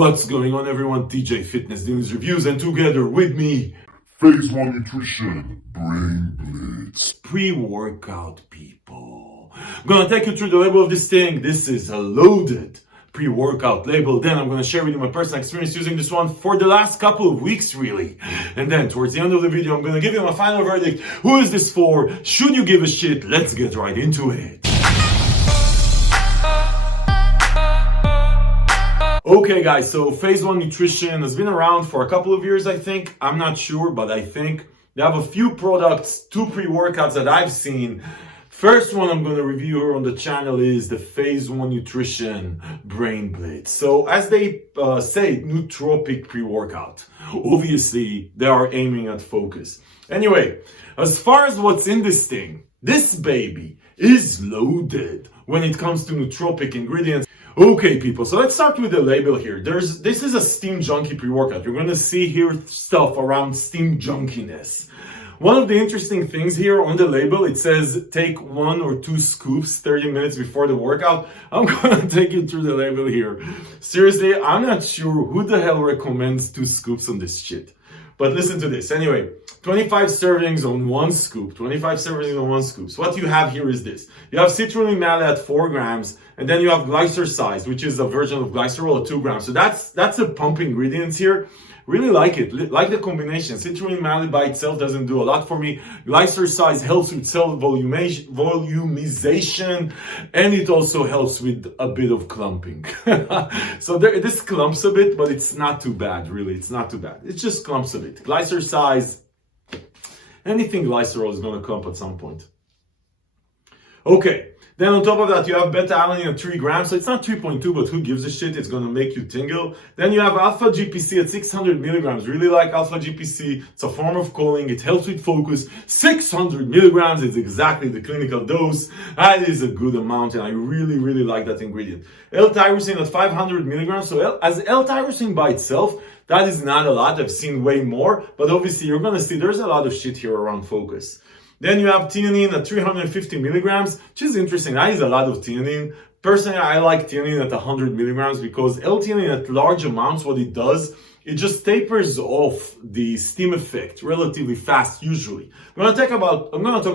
What's going on, everyone? DJ Fitness doing his reviews, and together with me, Phase 1 Nutrition, Brain Blitz. Pre-workout, people. I'm gonna take you through the label of this thing. This is a loaded pre-workout label. Then I'm gonna share with you my personal experience using this one for the last couple of weeks, really. And then towards the end of the video, I'm gonna give you my final verdict. Who is this for? Should you give a shit? Let's get right into it. Okay guys, so Phase 1 Nutrition has been around for a couple of years, I think. I'm not sure, but I think they have a few products, 2 pre-workouts that I've seen. First one I'm going to review here on the channel is the Phase 1 Nutrition Brain Blitz. So as they say, nootropic pre-workout. Obviously, they are aiming at focus. Anyway, as far as what's in this thing, this baby is loaded when it comes to nootropic ingredients. Okay, people, so let's start with the label here. This is a steam junkie pre-workout. You're going to see here stuff around steam junkiness. One of the interesting things here on the label, it says take 1 or 2 scoops 30 minutes before the workout. I'm going to take you through the label here. Seriously, I'm not sure who the hell recommends 2 scoops on this shit. But listen to this. Anyway, 25 servings on 1 scoop. 25 servings on 1 scoop. So what you have here is this. You have citrulline malate at 4 grams. And then you have glycerol, which is a version of glycerol at 2 grams. So that's a pump ingredients here. Really like it. Like the combination. Citrulline malate by itself doesn't do a lot for me. Glycerol helps with cell volumization. And it also helps with a bit of clumping. So this clumps a bit, but it's not too bad, really. It's not too bad. It just clumps a bit. Glycerol, anything glycerol is going to clump at some point. Okay. Then on top of that, you have beta-alanine at 3 grams. So it's not 3.2, but who gives a shit? It's going to make you tingle. Then you have alpha GPC at 600 milligrams. Really like alpha GPC. It's a form of choline. It helps with focus. 600 milligrams is exactly the clinical dose. That is a good amount, and I really, really like that ingredient. L-tyrosine at 500 milligrams. So as L-tyrosine by itself, that is not a lot. I've seen way more. But obviously, you're going to see there's a lot of shit here around focus. Then you have theanine at 350 milligrams, which is interesting. That is a lot of theanine. Personally, I like theanine at 100 milligrams because L-theanine at large amounts, what it does, it just tapers off the steam effect relatively fast, usually. I'm going to talk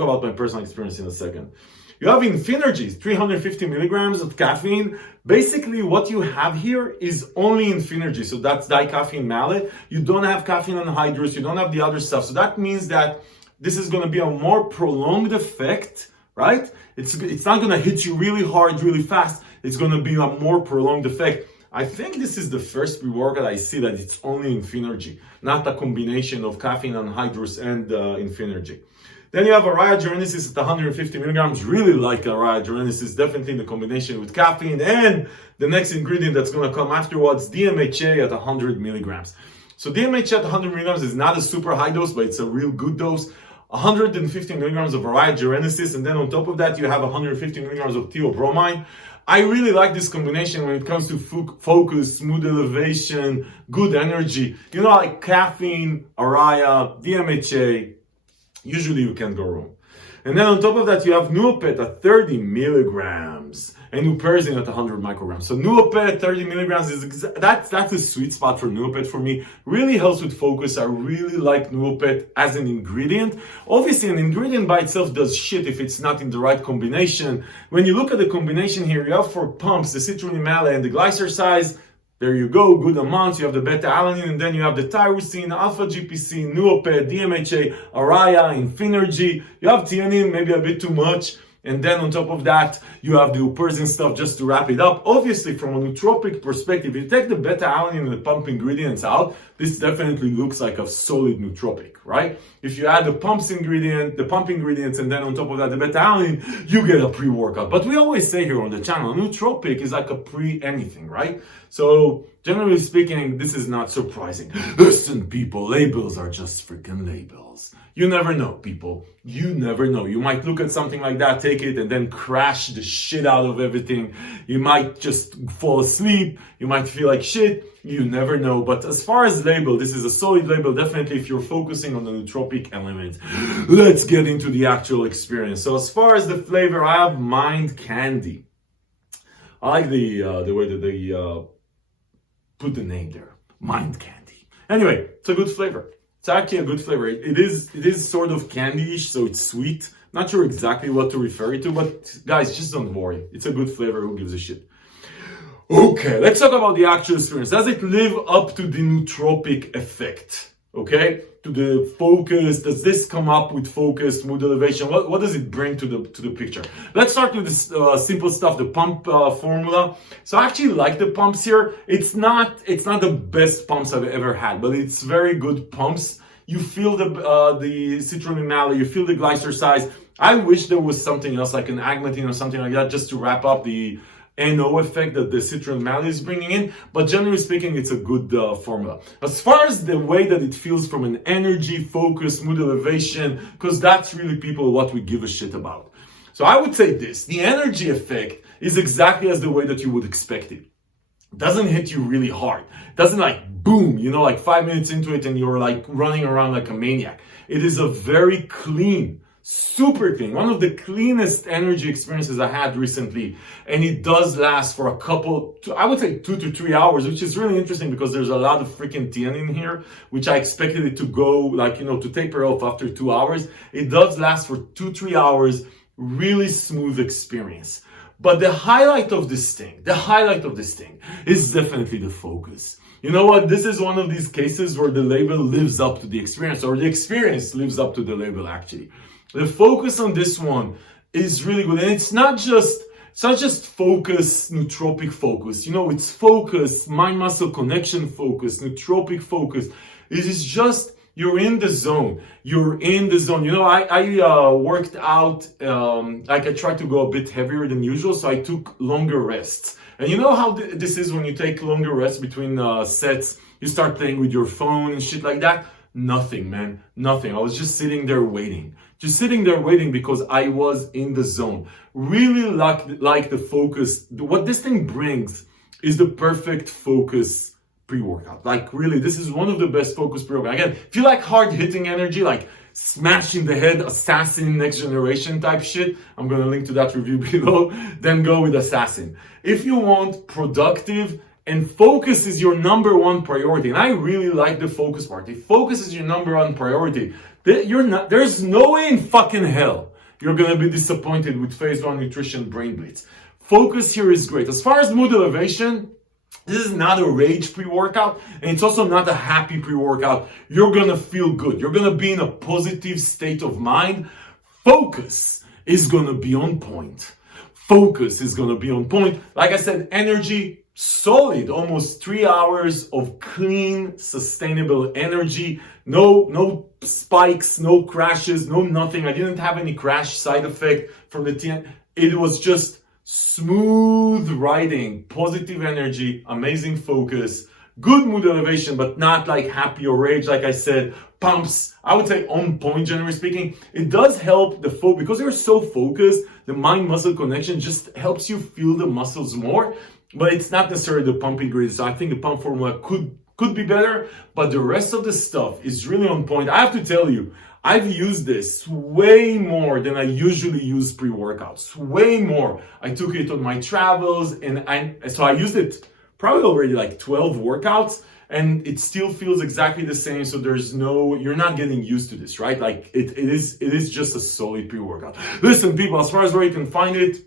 about my personal experience in a second. You have Infinergy, 350 milligrams of caffeine. Basically, what you have here is only Infinergy. So that's dicaffeine malate. You don't have caffeine anhydrous. You don't have the other stuff. So that means that this is going to be a more prolonged effect, right? It's not going to hit you really hard, really fast. It's going to be a more prolonged effect. I think this is the first pre-workout I see that it's only Infinergy, not a combination of caffeine anhydrous and Infinergy. Then you have Araya Genesis at 150 milligrams. Really like Araya Genesis, definitely in the combination with caffeine. And the next ingredient that's going to come afterwards, DMHA at 100 milligrams. So DMHA at 100 milligrams is not a super high dose, but it's a real good dose. 150 milligrams of Araya Genesis, and then on top of that, you have 150 milligrams of theobromine. I really like this combination when it comes to focus, mood elevation, good energy. You know, like caffeine, Araya, DMHA. Usually you can't go wrong. And then on top of that, you have Nuopet at 30 milligrams. And Uperzine at 100 micrograms. So Nuopet 30 milligrams that's a sweet spot for Nuopet for me. Really helps with focus. I really like Nuopet as an ingredient. Obviously, an ingredient by itself does shit if it's not in the right combination. When you look at the combination here, you have for pumps the citrulline malate and the glycerol. There you go, good amounts. You have the beta-alanine, and then you have the tyrosine, alpha GPC, Nuopet, DMHA, Araya, Infinergy. You have theanine, maybe a bit too much. And then on top of that, you have the Uperzine stuff just to wrap it up. Obviously, from a nootropic perspective, if you take the beta-alanine and the pump ingredients out, this definitely looks like a solid nootropic, right? If you add the pump ingredients, and then on top of that, the beta-alanine, you get a pre-workout. But we always say here on the channel, a nootropic is like a pre-anything, right? So, generally speaking, this is not surprising. Listen, people, labels are just freaking labels. You never know, people. You never know. You might look at something like that, take it, and then crash the shit out of everything. You might just fall asleep. You might feel like shit. You never know. But as far as label, this is a solid label, definitely if you're focusing on the nootropic element. Let's get into the actual experience. So as far as the flavor, I have mind candy. I like the way that they put the name there. Mind candy. Anyway, it's a good flavor. It's actually a good flavor. It is sort of candy-ish, so it's sweet. Not sure exactly what to refer it to, but guys, just don't worry. It's a good flavor. Who gives a shit? Okay, let's talk about the actual experience. Does it live up to the nootropic effect? Okay, to the focus. Does this come up with focus, mood elevation? What does it bring to the picture? Let's start with this simple stuff, the pump formula. So I actually like the pumps here. It's not the best pumps I've ever had, but it's very good pumps. You feel the citrulline malate, you feel the glycersize. I wish there was something else like an agmatine or something like that just to wrap up the NO effect that the citrulline malate is bringing in, but generally speaking, it's a good formula. As far as the way that it feels from an energy, focus, mood elevation, because that's really people what we give a shit about. So I would say this, the energy effect is exactly as the way that you would expect it. It doesn't hit you really hard. It doesn't like boom, like 5 minutes into it and you're like running around like a maniac. It is a very clean, super clean, one of the cleanest energy experiences I had recently, and it does last for I would say 2 to 3 hours, which is really interesting because there's a lot of freaking theanine here, which I expected it to go to taper off after 2 hours. It does last for 2-3 hours, really smooth experience. But the highlight of this thing is definitely the focus. You know what? This is one of these cases where the label lives up to the experience, or the experience lives up to the label actually. The focus on this one is really good. And it's not just focus, nootropic focus. It's focus, mind-muscle connection focus, nootropic focus. It is just, you're in the zone. You're in the zone. I worked out, I tried to go a bit heavier than usual, so I took longer rests. And you know how this is when you take longer rests between sets, you start playing with your phone and shit like that? Nothing, man. Nothing. I was just sitting there waiting. Because I was in the zone. Really like the focus. What this thing brings is the perfect focus pre-workout. Like really, this is one of the best focus pre-workout. Again, if you like hard-hitting energy, like smashing the head, assassin, next generation type shit, I'm gonna link to that review below, then go with assassin. If you want productive, and focus is your number one priority, and I really like the focus part. If focus is your number one priority, there's no way in fucking hell you're gonna be disappointed with phase 1 nutrition brain blitz. Focus here is great. As far as mood elevation, this is not a rage pre-workout, and it's also not a happy pre-workout. You're gonna feel good. You're gonna be in a positive state of mind. Focus is gonna be on point. Like I said, energy, solid, almost 3 hours of clean, sustainable energy. No spikes, no crashes, no nothing. I didn't have any crash side effect from the TN. It was just smooth riding, positive energy, amazing focus, good mood elevation, but not like happy or rage, like I said. Pumps, I would say on point, generally speaking. It does help the focus, because you're so focused, the mind-muscle connection just helps you feel the muscles more. But it's not necessarily the pump ingredients. So I think the pump formula could be better, but the rest of the stuff is really on point. I have to tell you, I've used this way more than I usually use pre-workouts. Way more. I took it on my travels, and so I used it probably already like 12 workouts, and it still feels exactly the same. So you're not getting used to this, right? Like it is just a solid pre-workout. Listen, people, as far as where you can find it,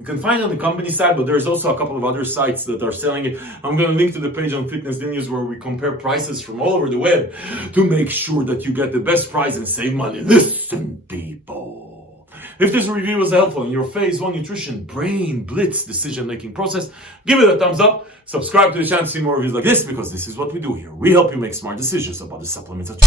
you can find it on the company side, but there's also a couple of other sites that are selling it. I'm going to link to the page on Fitness News where we compare prices from all over the web to make sure that you get the best price and save money. Listen, people. If this review was helpful in your phase 1 nutrition brain blitz decision-making process, give it a thumbs up. Subscribe to the channel to see more reviews like this, because this is what we do here. We help you make smart decisions about the supplements that